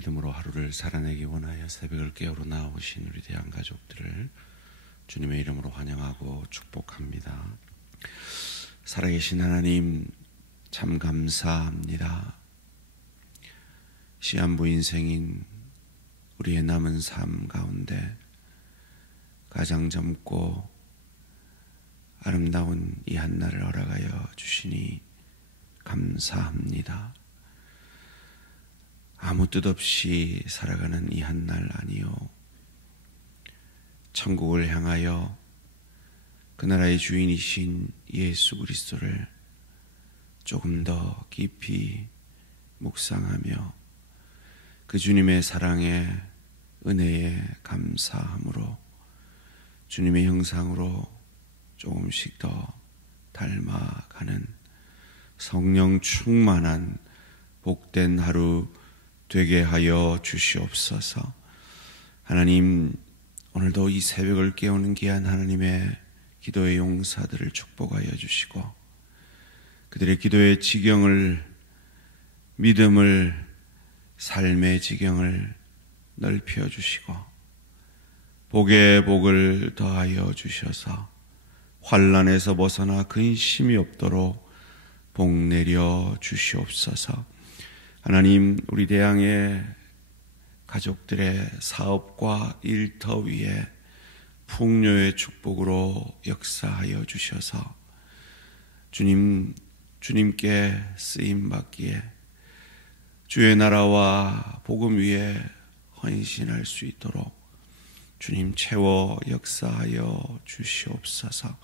믿음으로 하루를 살아내기 원하여 새벽을 깨우러 나오신 우리 대한 가족들을 주님의 이름으로 환영하고 축복합니다. 살아계신 하나님 참 감사합니다. 시한부 인생인 우리의 남은 삶 가운데 가장 젊고 아름다운 이 한날을 허락하여 주시니 감사합니다. 아무 뜻 없이 살아가는 이 한날 아니요, 천국을 향하여 그 나라의 주인이신 예수 그리스도를 조금 더 깊이 묵상하며 그 주님의 사랑에 은혜에 감사함으로 주님의 형상으로 조금씩 더 닮아가는 성령 충만한 복된 하루 되게 하여 주시옵소서. 하나님, 오늘도 이 새벽을 깨우는 귀한 하나님의 기도의 용사들을 축복하여 주시고 그들의 기도의 지경을, 믿음을, 삶의 지경을 넓혀 주시고 복에 복을 더하여 주셔서 환난에서 벗어나 근심이 없도록 복 내려 주시옵소서. 하나님, 우리 대양의 가족들의 사업과 일터 위에 풍요의 축복으로 역사하여 주셔서 주님께 쓰임받기에 주의 나라와 복음 위에 헌신할 수 있도록 주님 채워 역사하여 주시옵소서.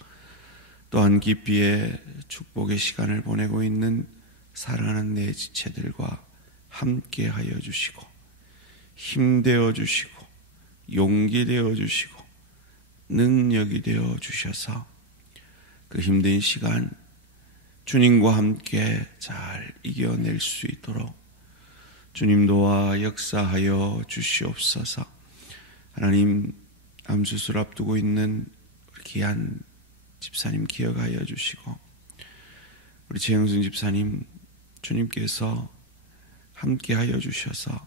또한 깊이의 축복의 시간을 보내고 있는 사랑하는 내 지체들과 함께 하여 주시고 힘되어 주시고 용기 되어 주시고 능력이 되어 주셔서 그 힘든 시간 주님과 함께 잘 이겨낼 수 있도록 주님 도와 역사하여 주시옵소서. 하나님, 암수술 앞두고 있는 우리 귀한 집사님 기억하여 주시고 우리 최영순 집사님 주님께서 함께 하여 주셔서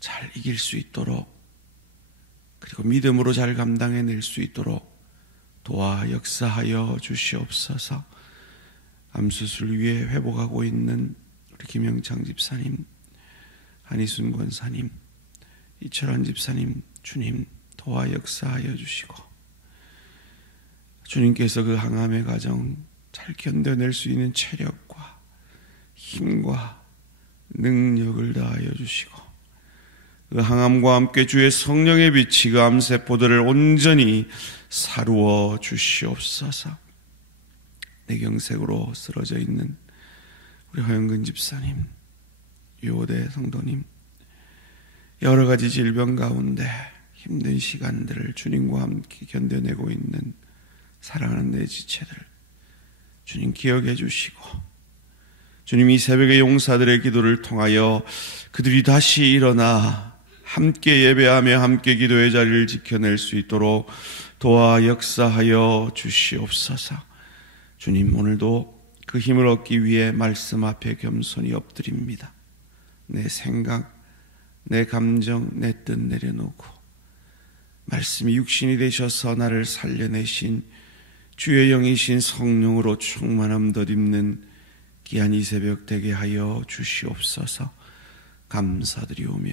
잘 이길 수 있도록 그리고 믿음으로 잘 감당해낼 수 있도록 도와 역사하여 주시옵소서. 암수술 위에 회복하고 있는 우리 김영창 집사님, 한희순 권사님, 이철환 집사님 주님 도와 역사하여 주시고 주님께서 그 항암의 과정 잘 견뎌낼 수 있는 체력과 힘과 능력을 다하여 주시고 그 항암과 함께 주의 성령의 빛이 그 암세포들을 온전히 사루어 주시옵소서. 뇌경색으로 쓰러져 있는 우리 허영근 집사님, 유호대 성도님, 여러 가지 질병 가운데 힘든 시간들을 주님과 함께 견뎌내고 있는 사랑하는 내 지체들 주님 기억해 주시고 주님 이 새벽의 용사들의 기도를 통하여 그들이 다시 일어나 함께 예배하며 함께 기도의 자리를 지켜낼 수 있도록 도와 역사하여 주시옵소서. 주님, 오늘도 그 힘을 얻기 위해 말씀 앞에 겸손히 엎드립니다. 내 생각, 내 감정, 내 뜻 내려놓고 말씀이 육신이 되셔서 나를 살려내신 주의 영이신 성령으로 충만함 덧입는 귀한 이 새벽 되게 하여 주시옵소서. 감사드리오며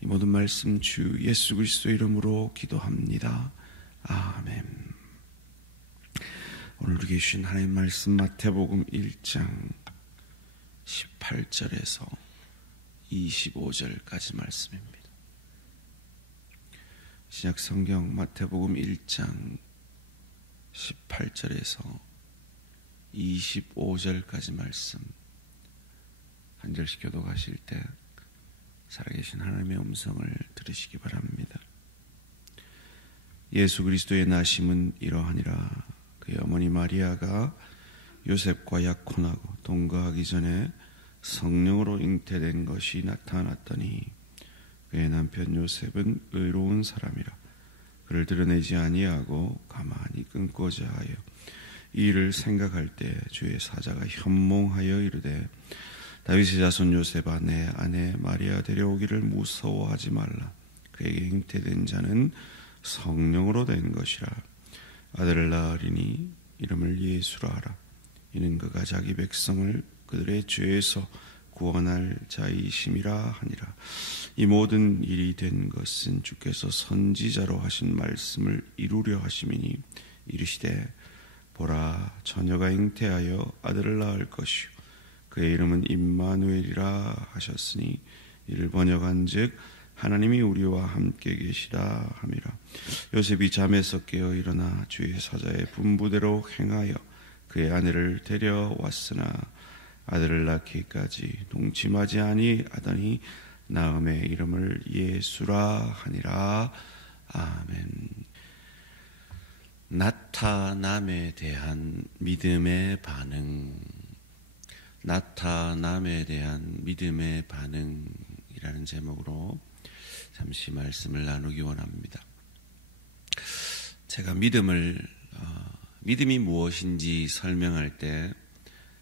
이 모든 말씀 주 예수 그리스도 이름으로 기도합니다. 아멘. 오늘 우리에게 주신 하나님 말씀 마태복음 1장 18절에서 25절까지 말씀입니다. 신약 성경 마태복음 1장 18절에서 25절까지 말씀 한 절씩 교독하실 때 살아계신 하나님의 음성을 들으시기 바랍니다. 예수 그리스도의 나심은 이러하니라. 그의 어머니 마리아가 요셉과 약혼하고 동거하기 전에 성령으로 잉태된 것이 나타났더니 그의 남편 요셉은 의로운 사람이라 그를 드러내지 아니하고 가만히 끊고자 하여 이 일을 생각할 때 주의 사자가 현몽하여 이르되 다윗의 자손 요셉아, 내 아내 마리아 데려오기를 무서워하지 말라. 그에게 잉태된 자는 성령으로 된 것이라. 아들을 낳으리니 이름을 예수라 하라. 이는 그가 자기 백성을 그들의 죄에서 구원할 자이심이라 하니라. 이 모든 일이 된 것은 주께서 선지자로 하신 말씀을 이루려 하심이니, 이르시되 보라, 처녀가 잉태하여 아들을 낳을 것이요 그의 이름은 임마누엘이라 하셨으니, 이를 번역한즉 하나님이 우리와 함께 계시다 함이라. 요셉이 잠에서 깨어 일어나 주의 사자의 분부대로 행하여 그의 아내를 데려왔으나 아들을 낳기까지 동침하지 아니하더니 나음의 이름을 예수라 하니라. 아멘. 나타남에 대한 믿음의 반응. 나타남에 대한 믿음의 반응이라는 제목으로 잠시 말씀을 나누기 원합니다. 제가 믿음이 무엇인지 설명할 때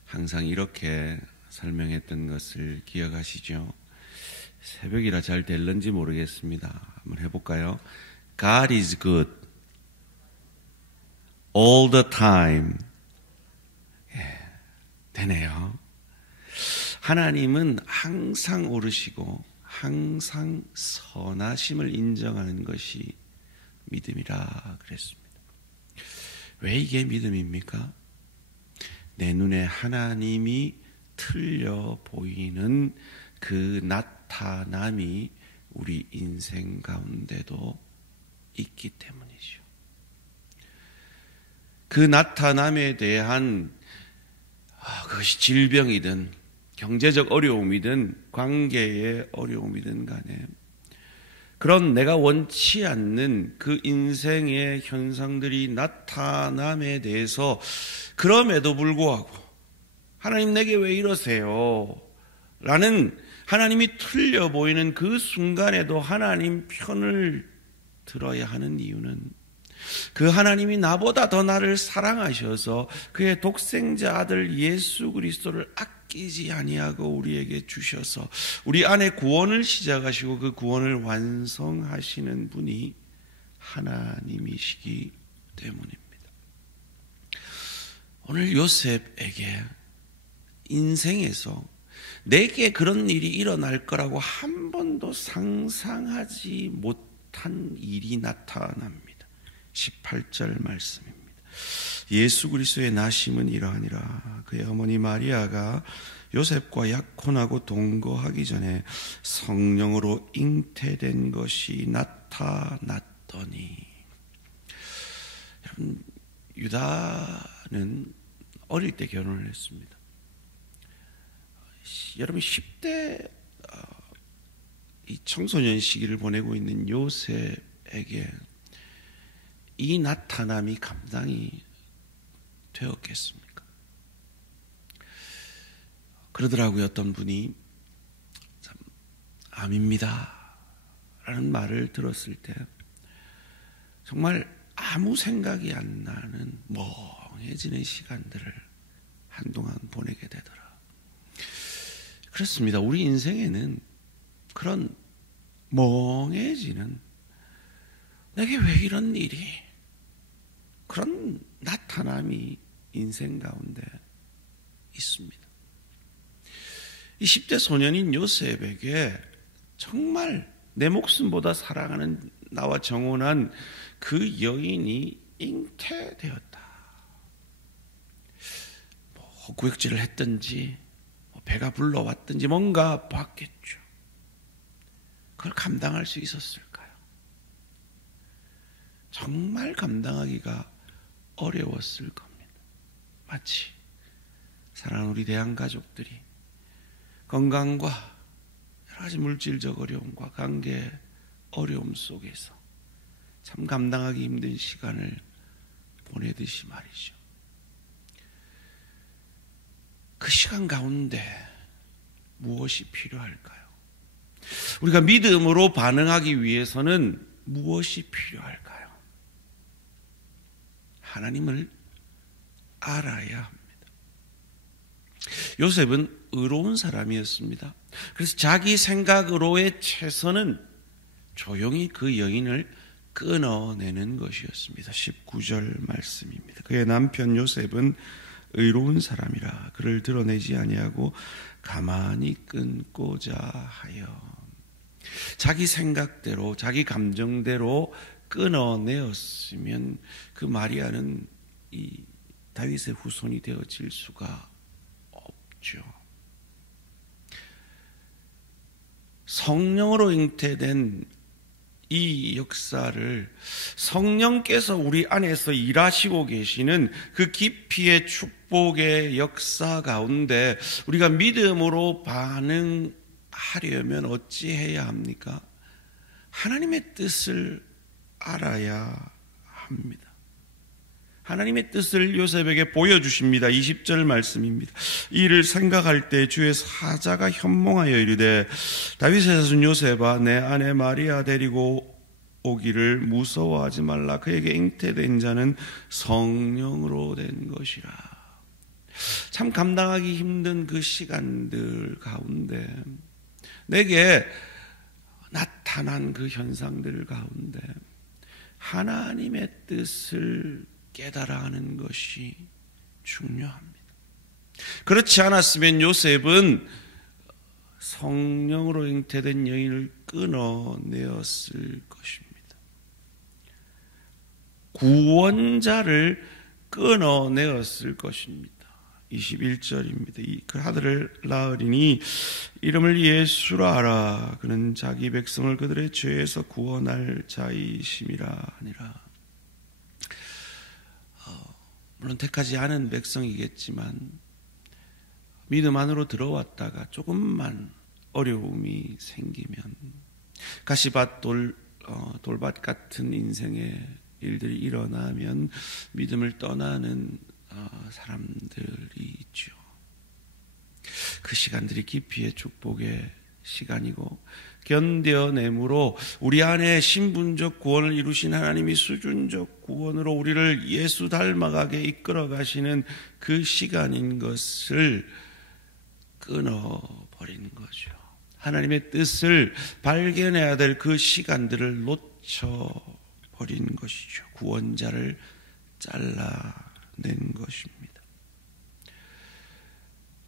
항상 이렇게 설명했던 것을 기억하시죠? 새벽이라 잘 될런지 모르겠습니다. 한번 해볼까요? God is good all the time. 되네요. 하나님은 항상 옳으시고 항상 선하심을 인정하는 것이 믿음이라 그랬습니다. 왜 이게 믿음입니까? 내 눈에 하나님이 틀려 보이는 그 나타남이 우리 인생 가운데도 있기 때문이죠. 그 나타남에 대한 그것이 질병이든 경제적 어려움이든 관계의 어려움이든 간에 그런 내가 원치 않는 그 인생의 현상들이 나타남에 대해서 그럼에도 불구하고 하나님 내게 왜 이러세요? 라는 하나님이 틀려 보이는 그 순간에도 하나님 편을 들어야 하는 이유는 그 하나님이 나보다 더 나를 사랑하셔서 그의 독생자 아들 예수 그리스도를 아끼지 아니하고 우리에게 주셔서 우리 안에 구원을 시작하시고 그 구원을 완성하시는 분이 하나님이시기 때문입니다. 오늘 요셉에게 인생에서 내게 그런 일이 일어날 거라고 한 번도 상상하지 못한 일이 나타납니다. 18절 말씀입니다. 예수 그리스도의 나심은 이러하니라. 그의 어머니 마리아가 요셉과 약혼하고 동거하기 전에 성령으로 잉태된 것이 나타났더니. 여러분, 유다는 어릴 때 결혼을 했습니다. 여러분 10대 이 청소년 시기를 보내고 있는 요셉에게 이 나타남이 감당이 되었겠습니까? 그러더라고요. 어떤 분이 참 암입니다 라는 말을 들었을 때 정말 아무 생각이 안 나는 멍해지는 시간들을 한동안 보내게 되더라. 그렇습니다. 우리 인생에는 그런 멍해지는 내게 왜 이런 일이 그런 나타남이 인생 가운데 있습니다. 이 10대 소년인 요셉에게 정말 내 목숨보다 사랑하는 나와 정혼한 그 여인이 잉태되었다. 구역질을 했든지 배가 불러왔든지 뭔가 봤겠죠. 그걸 감당할 수 있었을까요? 정말 감당하기가 어려웠을 겁니다. 마치 사랑하는 우리 대한가족들이 건강과 여러 가지 물질적 어려움과 관계 어려움 속에서 참 감당하기 힘든 시간을 보내듯이 말이죠. 그 시간 가운데 무엇이 필요할까요? 우리가 믿음으로 반응하기 위해서는 무엇이 필요할까요? 하나님을 알아야 합니다. 요셉은 의로운 사람이었습니다. 그래서 자기 생각으로의 최선은 조용히 그 여인을 끊어내는 것이었습니다. 19절 말씀입니다. 그의 남편 요셉은 의로운 사람이라 그를 드러내지 아니하고 가만히 끊고자 하여, 자기 생각대로 자기 감정대로 끊어내었으면 그 마리아는 이 다윗의 후손이 되어질 수가 없죠. 성령으로 잉태된 이 역사를 성령께서 우리 안에서 일하시고 계시는 그 깊이의 축복의 역사 가운데 우리가 믿음으로 반응하려면 어찌해야 합니까? 하나님의 뜻을 알아야 합니다. 하나님의 뜻을 요셉에게 보여주십니다. 20절 말씀입니다. 이를 생각할 때 주의 사자가 현몽하여 이르되 다윗의 자손 요셉아 내 아내 마리아 데리고 오기를 무서워하지 말라. 그에게 잉태된 자는 성령으로 된 것이라. 참 감당하기 힘든 그 시간들 가운데 내게 나타난 그 현상들 가운데 하나님의 뜻을 깨달아 하는 것이 중요합니다. 그렇지 않았으면 요셉은 성령으로 잉태된 여인을 끊어내었을 것입니다. 구원자를 끊어내었을 것입니다. 21절입니다. 그 아들을 낳으리니 이름을 예수라 하라. 그는 자기 백성을 그들의 죄에서 구원할 자이심이라 하니라. 물론 택하지 않은 백성이겠지만 믿음 안으로 들어왔다가 조금만 어려움이 생기면 가시밭 돌밭 같은 인생의 일들이 일어나면 믿음을 떠나는 사람들이 있죠. 그 시간들이 깊이의 축복의 시간이고 견뎌내므로 우리 안에 신분적 구원을 이루신 하나님이 수준적 구원으로 우리를 예수 닮아가게 이끌어 가시는 그 시간인 것을 끊어버린 거죠. 하나님의 뜻을 발견해야 될 그 시간들을 놓쳐버린 것이죠. 구원자를 잘라낸 것입니다.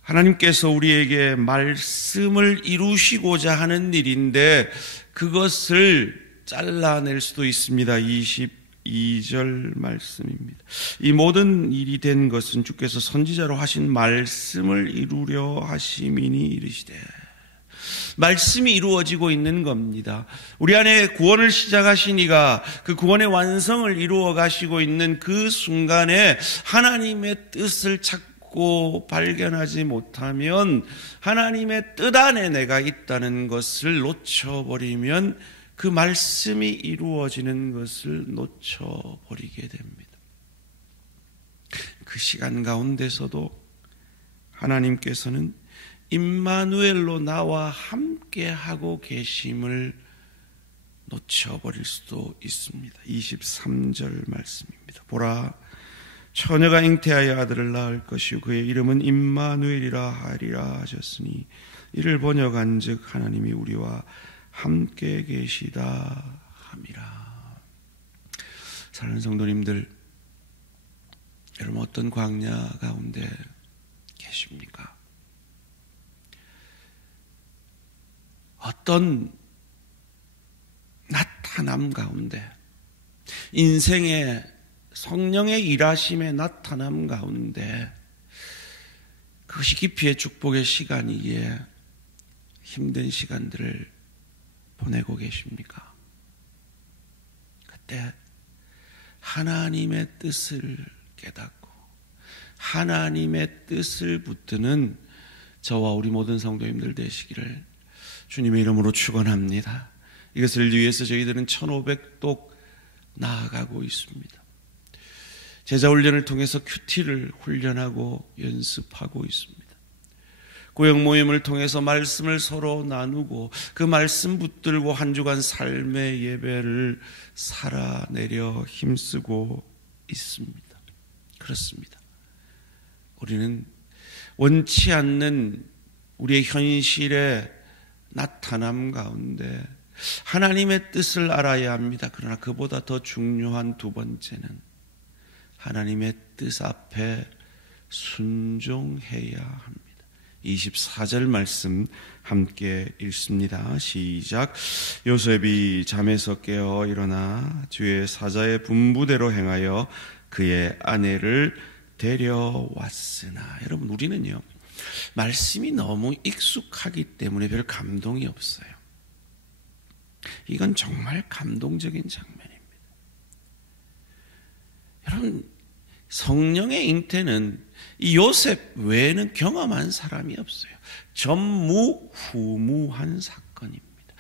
하나님께서 우리에게 말씀을 이루시고자 하는 일인데 그것을 잘라낼 수도 있습니다. 22절 말씀입니다. 이 모든 일이 된 것은 주께서 선지자로 하신 말씀을 이루려 하심이니 이르시되. 말씀이 이루어지고 있는 겁니다. 우리 안에 구원을 시작하신 이가 그 구원의 완성을 이루어 가시고 있는 그 순간에 하나님의 뜻을 찾고 발견하지 못하면 하나님의 뜻 안에 내가 있다는 것을 놓쳐버리면 그 말씀이 이루어지는 것을 놓쳐버리게 됩니다. 그 시간 가운데서도 하나님께서는 임마누엘로 나와 함께하고 계심을 놓쳐버릴 수도 있습니다. 23절 말씀입니다. 보라, 처녀가 잉태하여 아들을 낳을 것이요 그의 이름은 임마누엘이라 하리라 하셨으니 이를 번역한즉 하나님이 우리와 함께 계시다 함이라. 사랑하는 성도님들, 여러분 어떤 광야 가운데 계십니까? 어떤 나타남 가운데, 인생의 성령의 일하심의 나타남 가운데 그것이 깊이의 축복의 시간이기에 힘든 시간들을 보내고 계십니까? 그때 하나님의 뜻을 깨닫고 하나님의 뜻을 붙드는 저와 우리 모든 성도님들 되시기를 주님의 이름으로 축원합니다. 이것을 위해서 저희들은 1500독 나아가고 있습니다. 제자 훈련을 통해서 큐티를 훈련하고 연습하고 있습니다. 구역 모임을 통해서 말씀을 서로 나누고 그 말씀 붙들고 한 주간 삶의 예배를 살아내려 힘쓰고 있습니다. 그렇습니다. 우리는 원치 않는 우리의 현실의 나타남 가운데 하나님의 뜻을 알아야 합니다. 그러나 그보다 더 중요한 두 번째는 하나님의 뜻 앞에 순종해야 합니다. 24절 말씀 함께 읽습니다. 시작. 요셉이 잠에서 깨어 일어나 주의 사자의 분부대로 행하여 그의 아내를 데려왔으나. 여러분, 우리는요 말씀이 너무 익숙하기 때문에 별 감동이 없어요. 이건 정말 감동적인 장면입니다. 여러분, 성령의 잉태는 이 요셉 외에는 경험한 사람이 없어요. 전무후무한 사건입니다.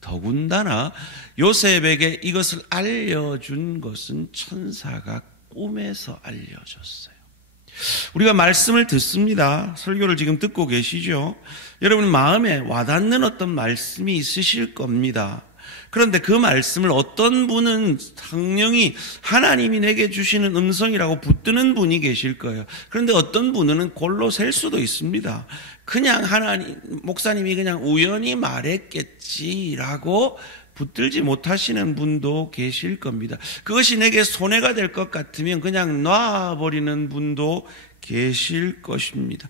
더군다나 요셉에게 이것을 알려준 것은 천사가 꿈에서 알려줬어요. 우리가 말씀을 듣습니다. 설교를 지금 듣고 계시죠? 여러분 마음에 와닿는 어떤 말씀이 있으실 겁니다. 그런데 그 말씀을 어떤 분은 성령이 하나님이 내게 주시는 음성이라고 붙드는 분이 계실 거예요. 그런데 어떤 분은 골로 셀 수도 있습니다. 그냥 목사님이 그냥 우연히 말했겠지라고 붙들지 못하시는 분도 계실 겁니다. 그것이 내게 손해가 될 것 같으면 그냥 놔버리는 분도 계실 것입니다.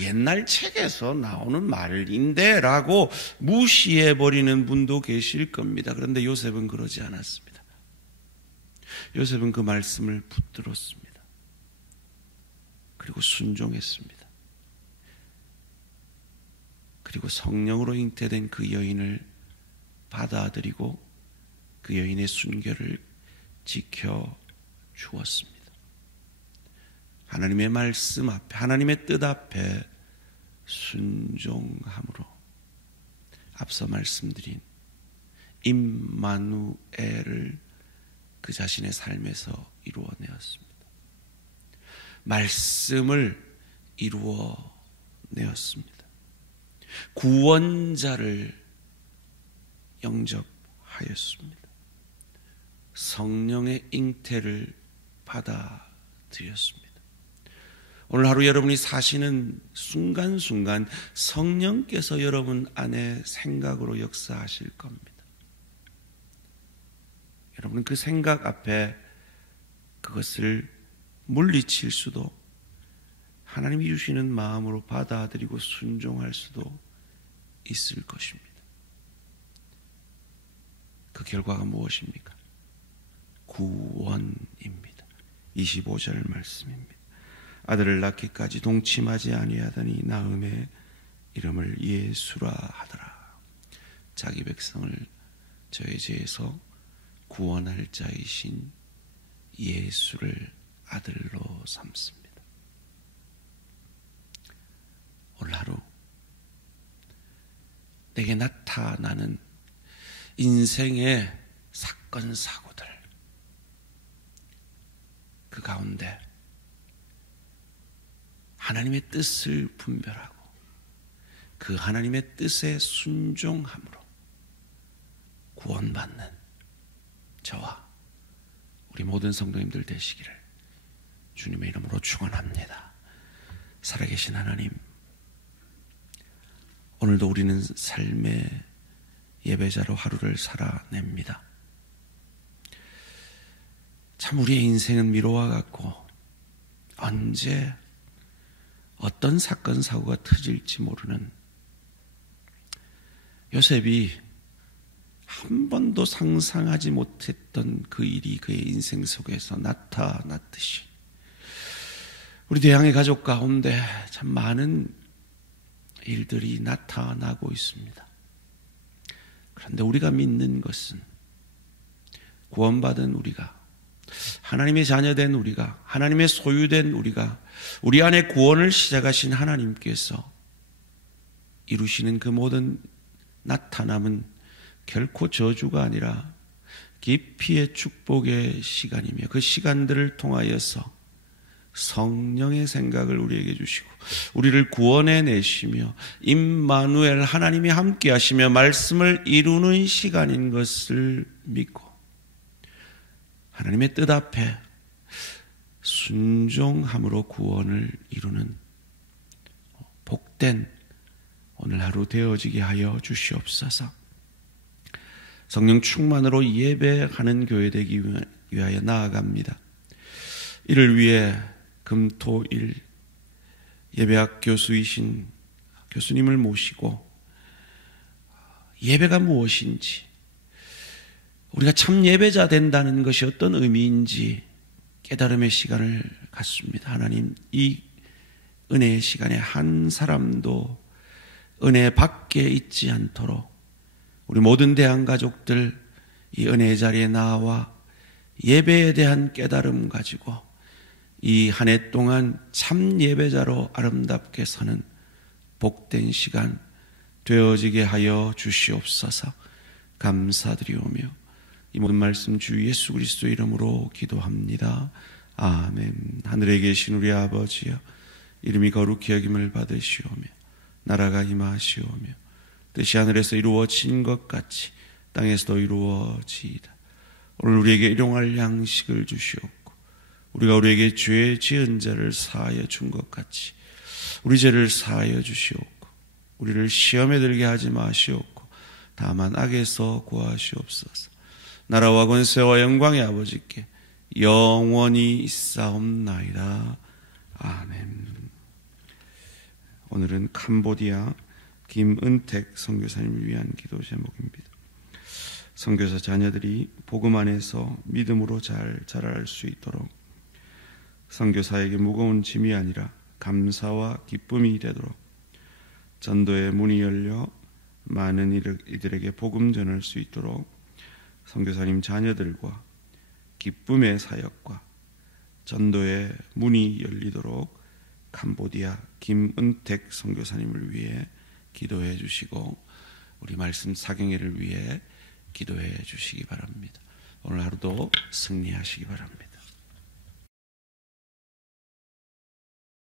옛날 책에서 나오는 말인데 라고 무시해버리는 분도 계실 겁니다. 그런데 요셉은 그러지 않았습니다. 요셉은 그 말씀을 붙들었습니다. 그리고 순종했습니다. 그리고 성령으로 잉태된 그 여인을 받아들이고 그 여인의 순결을 지켜주었습니다. 하나님의 말씀 앞에, 하나님의 뜻 앞에 순종함으로 앞서 말씀드린 임마누엘을 그 자신의 삶에서 이루어내었습니다. 말씀을 이루어내었습니다. 구원자를 영접하였습니다. 성령의 잉태를 받아들였습니다. 오늘 하루 여러분이 사시는 순간순간 성령께서 여러분 안에 생각으로 역사하실 겁니다. 여러분은 그 생각 앞에 그것을 물리칠 수도 하나님이 주시는 마음으로 받아들이고 순종할 수도 있을 것입니다. 그 결과가 무엇입니까? 구원입니다. 25절 말씀입니다. 아들을 낳기까지 동침하지 아니하더니 나음의 이름을 예수라 하더라. 자기 백성을 저의 죄에서 구원할 자이신 예수를 아들로 삼습니다. 오늘 하루 내게 나타나는 인생의 사건 사고들, 그 가운데 하나님의 뜻을 분별하고 그 하나님의 뜻에 순종함으로 구원받는 저와 우리 모든 성도님들 되시기를 주님의 이름으로 축원합니다. 살아계신 하나님, 오늘도 우리는 삶의 예배자로 하루를 살아냅니다. 참 우리의 인생은 미로와 같고 언제 어떤 사건 사고가 터질지 모르는, 요셉이 한 번도 상상하지 못했던 그 일이 그의 인생 속에서 나타났듯이 우리 대양의 가족 가운데 참 많은 일들이 나타나고 있습니다. 그런데 우리가 믿는 것은 구원받은 우리가, 하나님의 자녀된 우리가, 하나님의 소유된 우리가, 우리 안에 구원을 시작하신 하나님께서 이루시는 그 모든 나타남은 결코 저주가 아니라 깊이의 축복의 시간이며, 그 시간들을 통하여서 성령의 생각을 우리에게 주시고 우리를 구원해 내시며 임마누엘 하나님이 함께 하시며 말씀을 이루는 시간인 것을 믿고 하나님의 뜻 앞에 순종함으로 구원을 이루는 복된 오늘 하루 되어지게 하여 주시옵소서. 성령 충만으로 예배하는 교회 되기 위하여 나아갑니다. 이를 위해 금토일 예배학 교수이신 교수님을 모시고 예배가 무엇인지, 우리가 참 예배자 된다는 것이 어떤 의미인지 깨달음의 시간을 갖습니다. 하나님, 이 은혜의 시간에 한 사람도 은혜 밖에 있지 않도록 우리 모든 대한가족들 이 은혜의 자리에 나와 예배에 대한 깨달음 가지고 이 한 해 동안 참 예배자로 아름답게 사는 복된 시간 되어지게 하여 주시옵소서. 감사드리오며 이 모든 말씀 주 예수 그리스도 이름으로 기도합니다. 아멘. 하늘에 계신 우리 아버지여, 이름이 거룩히 여김을 받으시오며 나라가 임하시오며 뜻이 하늘에서 이루어진 것 같이 땅에서도 이루어지이다. 오늘 우리에게 일용할 양식을 주시옵고 우리가 우리에게 죄 지은 자를 사하여 준 것 같이 우리 죄를 사하여 주시옵고 우리를 시험에 들게 하지 마시옵고 다만 악에서 구하시옵소서. 나라와 권세와 영광의 아버지께 영원히 있사옵나이다. 아멘. 오늘은 캄보디아 김은택 선교사님을 위한 기도 제목입니다. 선교사 자녀들이 복음 안에서 믿음으로 잘 자랄 수 있도록 선교사에게 무거운 짐이 아니라 감사와 기쁨이 되도록 전도의 문이 열려 많은 이들에게 복음 전할 수 있도록 선교사님 자녀들과 기쁨의 사역과 전도의 문이 열리도록 캄보디아 김은택 선교사님을 위해 기도해 주시고 우리 말씀 사경회를 위해 기도해 주시기 바랍니다. 오늘 하루도 승리하시기 바랍니다.